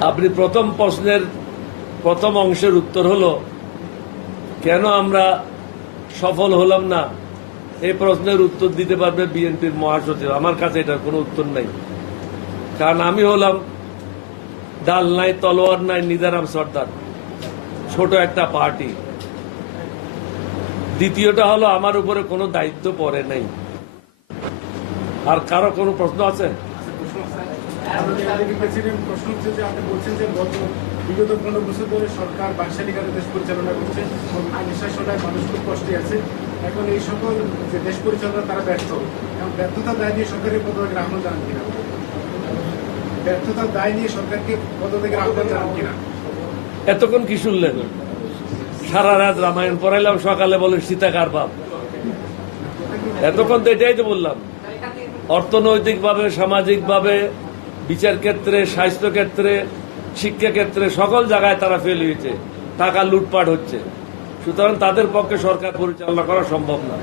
আপনি প্রথম প্রশ্নের প্রথম অংশের উত্তর হলো, কেন আমরা সফল হলাম না? এই প্রশ্নের উত্তর দিতে পারবে বিএনপির মহাসচিব। আমার কাছে এটার কোনো উত্তর নাই। কারণ আমি হলাম ডাল নাই, তলোয়ার নাই নিদারাম সর্দার। ছোট একটা পার্টি। দ্বিতীয়টা হলো, আমার উপরে কোনো দায়িত্ব পড়ে নাই। আর কারও কোনো প্রশ্ন আছে? প্রেসিডেন্ট প্রশ্ন হচ্ছে যে আপনি বলছেন যে গত বিগত পনেরো বছর ধরে সরকার বাকশালী কাজে দেশ পরিচালনা করছে নিঃশ্বাসটায় মানুষ খুব কষ্টে আছে। এখন এই সকল যে দেশ পরিচালনা, তারা ব্যর্থ। এবং ব্যর্থতার দায় নিয়ে সরকারের পদত্যাগের আহ্বান জানান কিনা? ব্যর্থতার দায় নিয়ে সরকারকে পদত্যাগের আহ্বান জানান কিনা? এতক্ষণ কি শুনলেন? সারা রাত রামায়ণ পড়াইলাম, সকালে বলে সীতাকার বাপ? এতক্ষণ তো এটাই তো বললাম। অর্থনৈতিকভাবে, সামাজিকভাবে বিচার ক্ষেত্রে স্বাস্থ্য ক্ষেত্রে শিক্ষা ক্ষেত্রে সকল জায়গায় তারা ফেল হয়েছে। টাকা লুটপাট হচ্ছে। সুতরাং তাদের পক্ষে সরকার পরিচালনা করা সম্ভব না।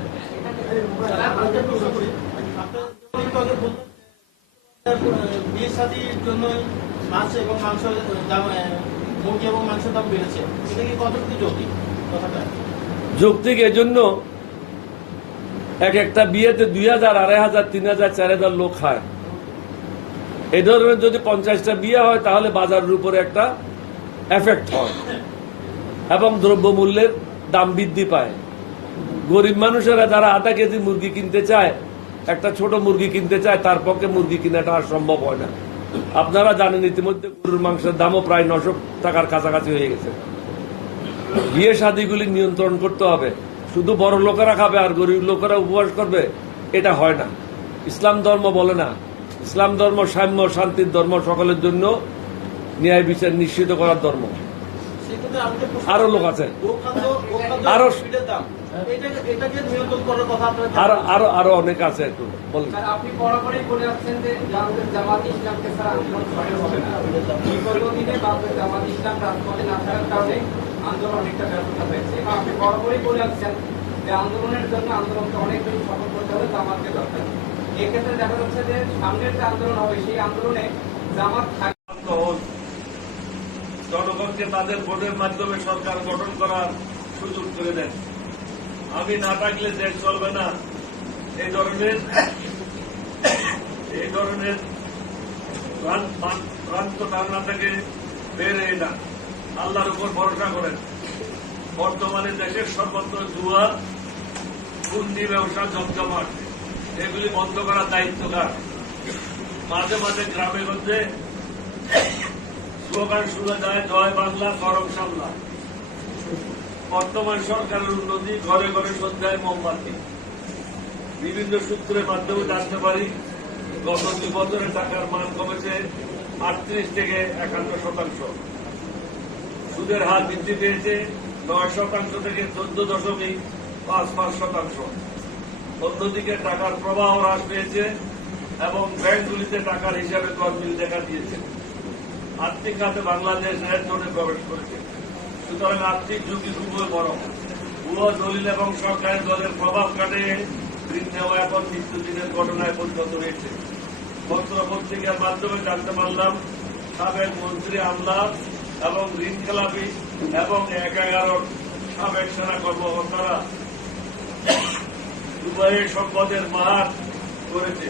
যৌক্তিক যৌক্তিক এজন্য এক একটা বিয়েতে দুই হাজার আড়াই হাজার তিন হাজার চার হাজার লোক খায়। এই ধরনের যদি পঞ্চাশটা বিয়ে হয়, তাহলে বাজারের উপরে একটা এফেক্ট হয়। এবং দ্রব্যমূল্যের দাম বৃদ্ধি পায়। গরিব মানুষেরা যারা আধা কেজি মুরগি কিনতে চায়, একটা ছোট মুরগি কিনতে চায়, তার পক্ষে মুরগি কিনাটা আর সম্ভব হয় না। আপনারা জানেন ইতিমধ্যে গরুর মাংসের দামও প্রায় নশো টাকার কাছাকাছি হয়ে গেছে। বিয়ে শাদিগুলি নিয়ন্ত্রণ করতে হবে। শুধু বড় লোকেরা খাবে আর গরিব লোকেরা উপবাস করবে, এটা হয় না। ইসলাম ধর্ম বলে না ইসলাম ধর্ম সাম্য শান্তির ধর্ম সকলের জন্য ন্যায় বিচার নিশ্চিত করার ধর্ম। আরও লোক আছে। আরো- আরও আরও আরও অনেক আছে একটু বলুন। আমাদের হবে আন্দোলনের জন্য আন্দোলনকে অনেক বেশি সফল করতে হলে জামাতকে দরকার। এক্ষেত্রে দেখা যাচ্ছে যে সামনের যে আন্দোলন হবে, সেই আন্দোলনে জামাত জনগণকে তাদের ভোটের মাধ্যমে সরকার গঠন করার সুযোগ করে দেন। আমি না থাকলে দেশ চলবে না। এই ধরনের এই ধরনের ভ্রান্ত ধারণা থেকে বের হয়ে যান। আল্লাহর উপর ভরসা করেন। বর্তমানে দেশের সর্বত্র জুয়া কুন্ডি ব্যবসা জমজমাট। এগুলি বন্ধ করার দায়িত্ব কার? মাঝে মাঝে গ্রামে গঞ্জে স্লোগান শুনে যায়, জয় বাংলা করম সামলা। বর্তমান সরকারের উন্নতি, ঘরে ঘরে সন্ধ্যায় মোমবাতি। বিভিন্ন সূত্রের মাধ্যমে জানতে পারি, গত দুই বছরে টাকার মান কমেছে আটত্রিশ থেকে একান্ন শতাংশ। সুদের হার বৃদ্ধি পেয়েছে নয় শতাংশ থেকে চোদ্দ দশমিক পাঁচ পাঁচ শতাংশ। অন্যদিকে টাকার প্রবাহ হ্রাস পেয়েছে এবং ব্যাংকগুলিতে টাকার হিসাবে গরমিল দেখা দিয়েছে। আর্থিক খাতে বাংলাদেশ রেড জোনে প্রবেশ করেছে। সুতরাং আর্থিক ঝুঁকি খুবই বড়। ভুয়ো দলিল এবং সরকারের দলের প্রভাব কাটে ঋণ নেওয়া এখন মৃত্যুদিনের ঘটনায় পরিণত হয়েছে। পত্র পত্রিকার মাধ্যমে জানতে পারলাম, সাবেক মন্ত্রী আমলার এবং ঋণ খেলাপি এবং এক এগারোর সাবেক সেনা কর্মকর্তারা দুবাইয়ে সম্পদের মার করেছে।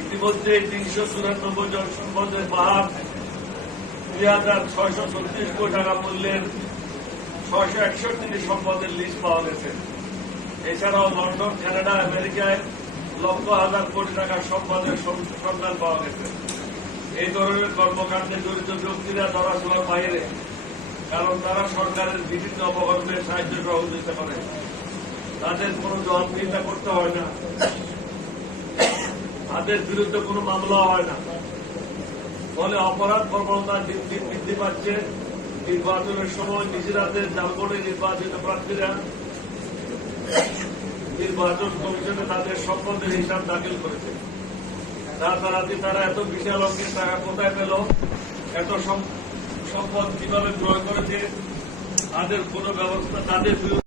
ইতিমধ্যে তিনশো চুরানব্বই জন সম্পদের মার, দুই হাজার ছয়শো ছত্রিশ কোটি টাকা মূল্যের ছয়শো একষট্টি সম্পদের লিস্ট পাওয়া গেছে। এছাড়াও লন্ডন, কানাডা, আমেরিকায় লক্ষ হাজার কোটি টাকার সম্পদের সন্ধান পাওয়া গেছে। এই ধরনের কর্মকাণ্ডে জড়িত ব্যক্তিরা ধরাশোনার বাইরে, কারণ তারা সরকারের বিভিন্ন অপকর্মে সাহায্য সহযোগিতা করে। তাদের কোনো চিন্তা করতে হয় না। তাদের বিরুদ্ধে কোনো মামলা হয় না। ফলে অপরাধ প্রবণতা দিন দিন বৃদ্ধি পাচ্ছে। নির্বাচনের সময় নিজেরাদের জালবোর্ডে নির্বাচিত প্রার্থীরা, নির্বাচন কমিশনে তাদের সম্পদের হিসাব দাখিল করেছে। যে তারা এত বিশাল অঙ্কের টাকা কোথায় পেল, এত সম- সম্পদ কীভাবে ক্রয় করেছে, তাদের কোনো ব্যবস্থা তাদের বিরুদ্ধে